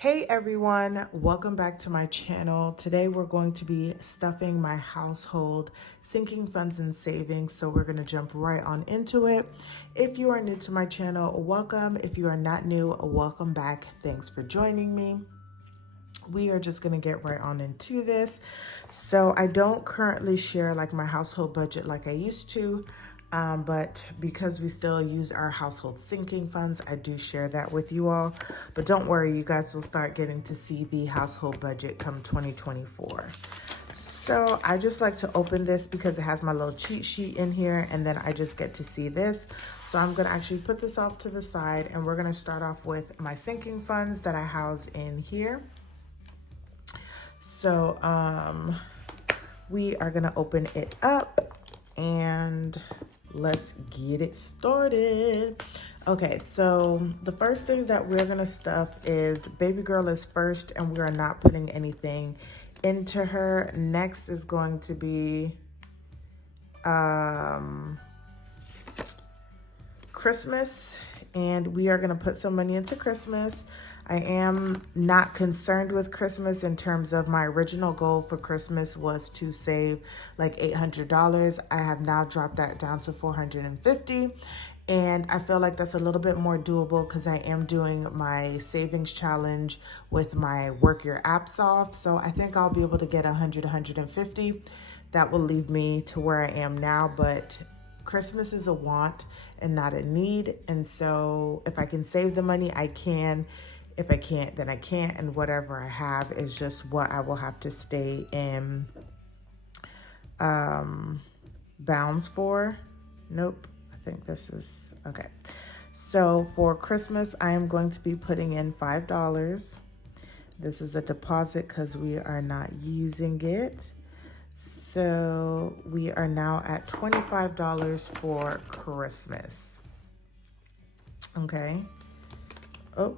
Hey everyone, welcome back to my channel. Today we're going to be stuffing my household sinking funds and savings, so we're going to jump right on into it. If you are new to my channel, welcome. If you are not new, welcome back. Thanks for joining me. We are just going to get right on into this. So I don't currently share like my household budget like I used to. But because we still use our household sinking funds, I do share that with you all. But don't worry, you guys will start getting to see the household budget come 2024. So I just like to open this because it has my little cheat sheet in here, and then I just get to see this. So I'm gonna actually put this off to the side, and we're gonna start off with my sinking funds that I house in here. So we are gonna open it up and let's get it started. Okay, so the first thing that we're gonna stuff is baby girl is first, and we are not putting anything into her. Next is going to be Christmas, and we are gonna put some money into Christmas. I am not concerned with Christmas in terms of my original goal for Christmas was to save like $800. I have now dropped that down to $450. And I feel like that's a little bit more doable because I am doing my savings challenge with my work your apps off. So I think I'll be able to get 150. That will leave me to where I am now, but Christmas is a want and not a need. And so if I can save the money, I can. If I can't, then I can't. And whatever I have is just what I will have to stay in bounds for. Nope. I think this is okay. So for Christmas, I am going to be putting in $5. This is a deposit because we are not using it. So we are now at $25 for Christmas. Okay. Oh.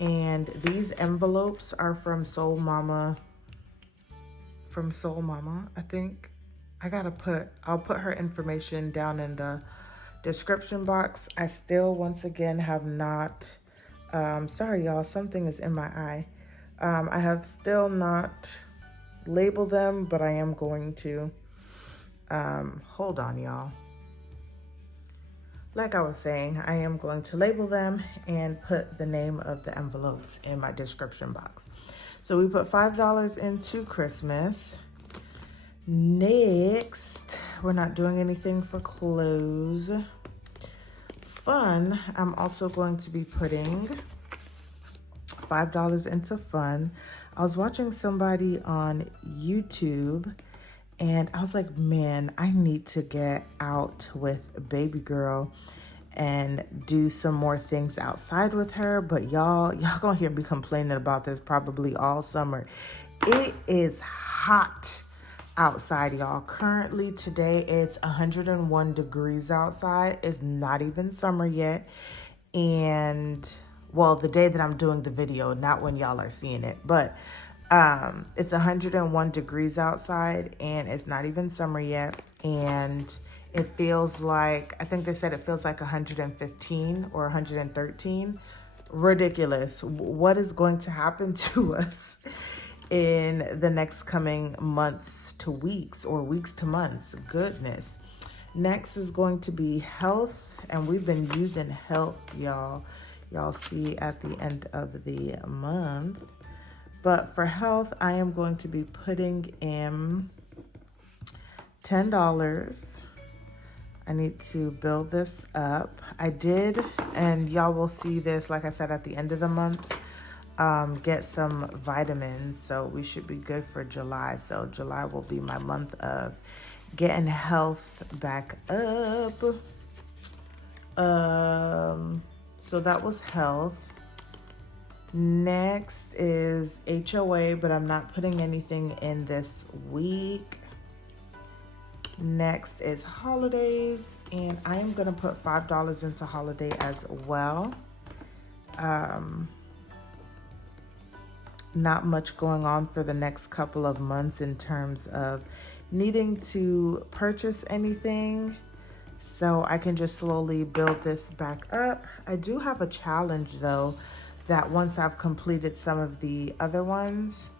And these envelopes are from Soul Mama. From Soul Mama, I think. I'll put her information down in the description box. I still, once again, have not, sorry y'all, something is in my eye. I have still not labeled them, but I am going to. Hold on, y'all. Like I was saying, I am going to label them and put the name of the envelopes in my description box. So we put $5 into Christmas. Next, we're not doing anything for clothes. Fun, I'm also going to be putting $5 into fun. I was watching somebody on YouTube and I was like, man, I need to get out with baby girl and do some more things outside with her. But y'all gonna hear me complaining about this probably all summer. It is hot outside, y'all. Currently today it's 101 degrees outside. It's not even summer yet. And well, the day that I'm doing the video, not when y'all are seeing it, but it's 101 degrees outside and it's not even summer yet. And it feels like, I think they said it feels like 115 or 113. Ridiculous. What is going to happen to us in the next coming months to weeks or weeks to months? Goodness. Next is going to be health. And we've been using health, y'all. Y'all see at the end of the month. But for health, I am going to be putting in $10. I need to build this up. I did, and y'all will see this, like I said, at the end of the month, get some vitamins. So we should be good for July. So July will be my month of getting health back up. So that was health. Next is HOA, but I'm not putting anything in this week. Next is holidays, and I am gonna put $5 into holiday as well. Not much going on for the next couple of months in terms of needing to purchase anything. So I can just slowly build this back up. I do have a challenge though, that once I've completed some of the other ones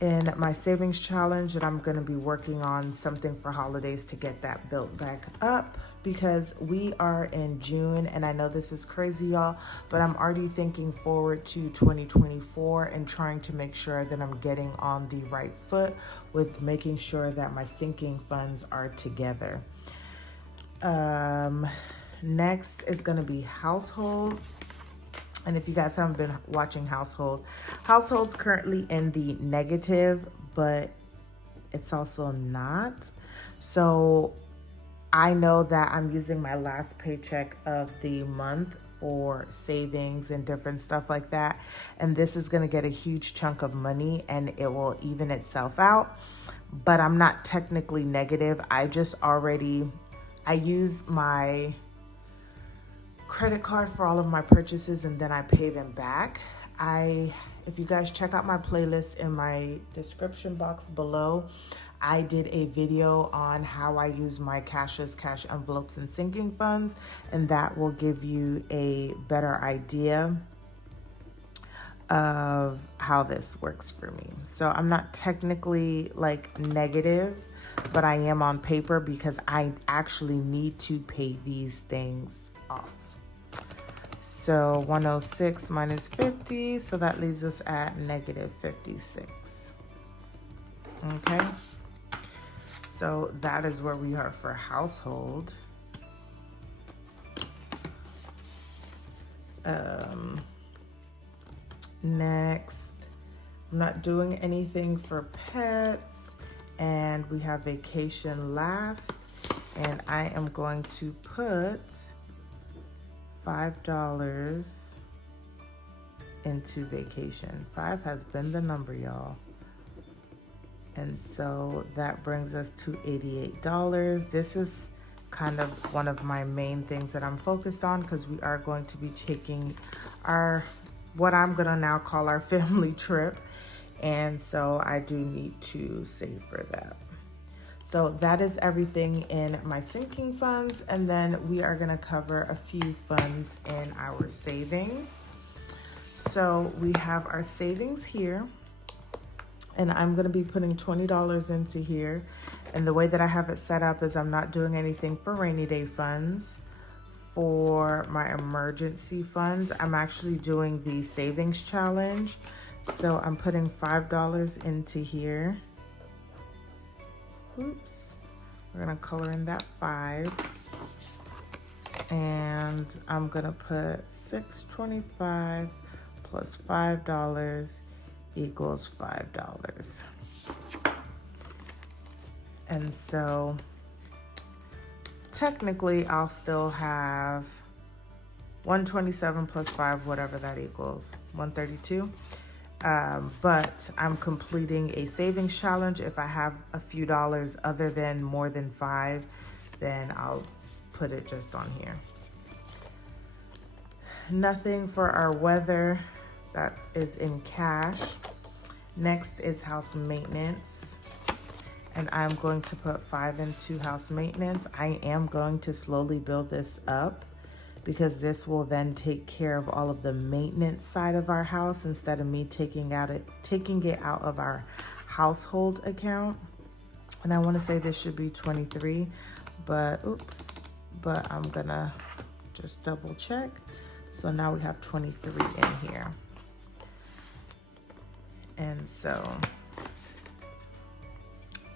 in my savings challenge, that I'm gonna be working on something for holidays to get that built back up, because we are in June, and I know this is crazy, y'all, but I'm already thinking forward to 2024 and trying to make sure that I'm getting on the right foot with making sure that my sinking funds are together. Next is gonna be household. And if you guys haven't been watching household's currently in the negative, but it's also not. So I know that I'm using my last paycheck of the month for savings and different stuff like that. And this is gonna get a huge chunk of money and it will even itself out. But I'm not technically negative. I use my credit card for all of my purchases and then I pay them back. If you guys check out my playlist in my description box below, I did a video on how I use my Cashless cash envelopes and sinking funds, and that will give you a better idea of how this works for me. So I'm not technically like negative, but I am on paper because I actually need to pay these things off. So 106 minus 50, so that leaves us at negative 56. Okay, so that is where we are for household. Next, I'm not doing anything for pets, and we have vacation last, and I am going to put $5 into vacation. 5 has been the number, y'all. And so that brings us to $88. This is kind of one of my main things that I'm focused on, because we are going to be taking what I'm gonna now call our family trip. And so I do need to save for that. So that is everything in my sinking funds. And then we are gonna cover a few funds in our savings. So we have our savings here, and I'm gonna be putting $20 into here. And the way that I have it set up is I'm not doing anything for rainy day funds. For my emergency funds, I'm actually doing the savings challenge. So I'm putting $5 into here. Oops, we're gonna color in that 5. And I'm gonna put $6.25 plus $5 equals $5. And so technically I'll still have 127 plus 5, whatever that equals, 132. But I'm completing a savings challenge. If I have a few dollars other than more than 5, then I'll put it just on here. Nothing for our weather, that is in cash. Next is house maintenance, and I'm going to put 5 into house maintenance. I am going to slowly build this up, because this will then take care of all of the maintenance side of our house instead of me taking it out of our household account. And I want to say this should be 23, but oops, but I'm gonna just double check. So now we have 23 in here. And so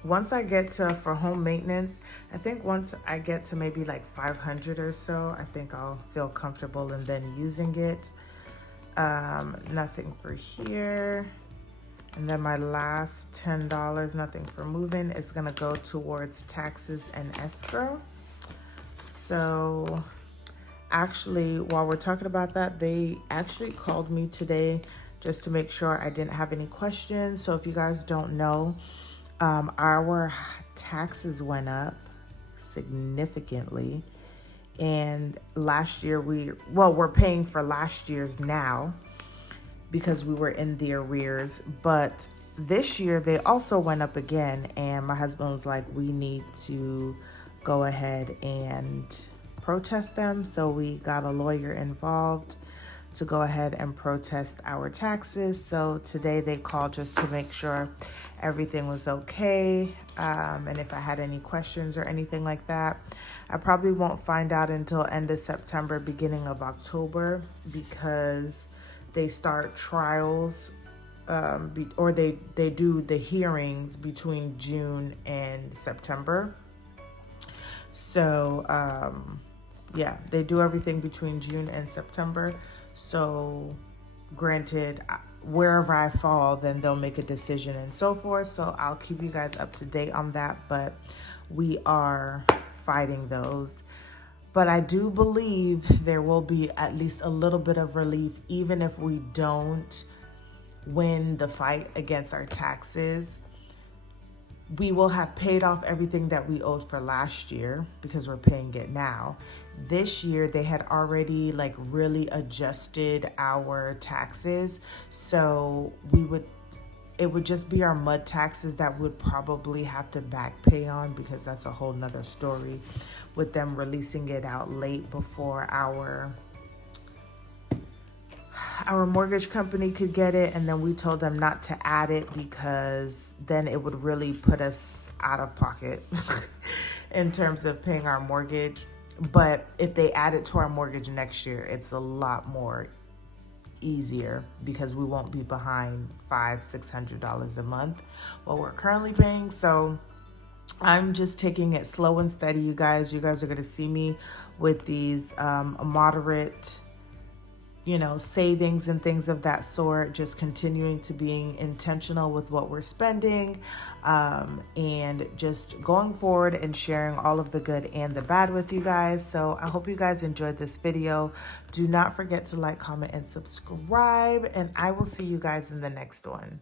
once I get to, for home maintenance, I think once I get to maybe like 500 or so, I think I'll feel comfortable in then using it. Nothing for here. And then my last $10, nothing for moving, is gonna go towards taxes and escrow. So actually, while we're talking about that, they actually called me today just to make sure I didn't have any questions. So if you guys don't know, our taxes went up significantly, and last year we're paying for last year's now because we were in the arrears, but this year they also went up again, and my husband was like, we need to go ahead and protest them. So we got a lawyer involved to go ahead and protest our taxes. So today they called just to make sure everything was okay, and if I had any questions or anything like that. I probably won't find out until end of September, beginning of October, because they start trials, or they do the hearings between June and September. So yeah, they do everything between June and September. So granted, wherever I fall, then they'll make a decision and so forth. So I'll keep you guys up to date on that, but we are fighting those. But I do believe there will be at least a little bit of relief, even if we don't win the fight against our taxes. We will have paid off everything that we owed for last year because we're paying it now. This year, they had already like really adjusted our taxes. So it would just be our mud taxes that would probably have to back pay on, because that's a whole nother story with them releasing it out late before our mortgage company could get it, and then we told them not to add it because then it would really put us out of pocket in terms of paying our mortgage. But if they add it to our mortgage next year, it's a lot more easier because we won't be behind $500-600 a month what we're currently paying. So I'm just taking it slow and steady, you guys. You guys are going to see me with these moderate, savings and things of that sort, just continuing to being intentional with what we're spending, and just going forward and sharing all of the good and the bad with you guys. So I hope you guys enjoyed this video. Do not forget to like, comment, and subscribe, and I will see you guys in the next one.